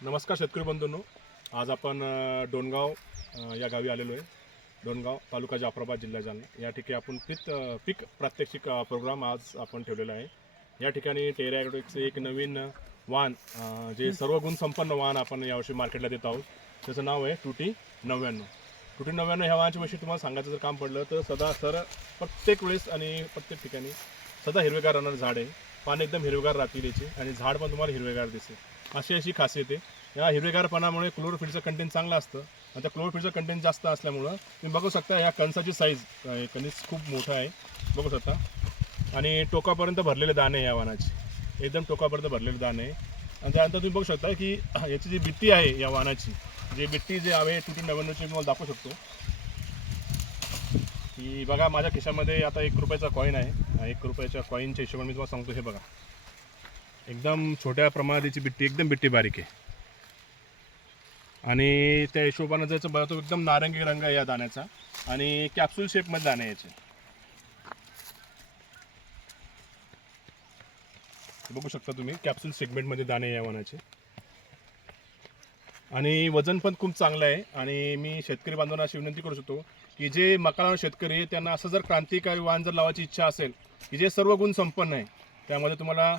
नमस्कार शेतकरी बंधूंनो. आज आपण डोणगाव या गावी आलेलो आहे. डोणगाव तालुका जाफराबाद जिल्हा जालना या ठिकाणी आपण पीक प्रात्यक्षिक प्रोग्राम आज आपण ठेवलेला आहे. या ठिकाणी टेरा ॲग्रोटेकचं एक नवीन वाहन जे सर्व गुण संपन्न वाहन आपण यावर्षी मार्केटला देत आहोत. त्याचं नाव आहे टूटी 99. टूटी 99 ह्या वाहनाच्या विषयी तुम्हाला सांगायचं जर काम पडलं तर सदा प्रत्येक वेळेस आणि प्रत्येक ठिकाणी सदा हिरवेगार राहणारं झाड आहे. पान एकदम हिरवेगार राहतील याचे आणि झाड पण तुम्हाला हिरवेगार दिसेल अशी खासियत आहे. या हिरवेगारपणामुळे क्लोरोफिलचं कंटेंट चांगलं असतं आणि त्या क्लोरोफिलचं कंटेंट जास्त असल्यामुळं तुम्ही बघू शकता या कणसाची साईज कणीस खूप मोठं आहे बघू शकता आणि टोकापर्यंत भरलेले दाणे आहे या वाहनाची, एकदम टोकापर्यंत भरलेले दाणे आहे. आणि त्यानंतर तुम्ही बघू शकता की याची जी बिट्टी आहे या वाहनाची, जी बिट्टी जे आहे टूटी 99ची तुम्हाला दाखवू शकतो की बघा माझ्या खिशामध्ये आता 1 रुपयाचा कॉईन आहे. 1 रुपयाच्या कॉईनच्या हिशोबाने मी तुम्हाला सांगतो. हे बघा एकदम छोट्या प्रमाणाची बिट्टी, एकदम बिट्टी बारीक आहे आणि त्या हिशोबानं जर बघतो एकदम नारंगी रंग आहे या दाण्याचा आणि कॅप्सूल शेपमध्ये दाणे याचे बघू शकता तुम्ही. कॅप्सूल सेगमेंटमध्ये दाणे या वाहनाचे आणि वजन पण खूप चांगलं आहे. आणि मी शेतकरी बांधवांना अशी विनंती करू शकतो की जे मका लावणारे शेतकरी आहे त्यांना असं जर क्रांतिकारी वाहन जर लावायची इच्छा असेल की जे सर्व गुण संपन्न आहे, त्यामध्ये तुम्हाला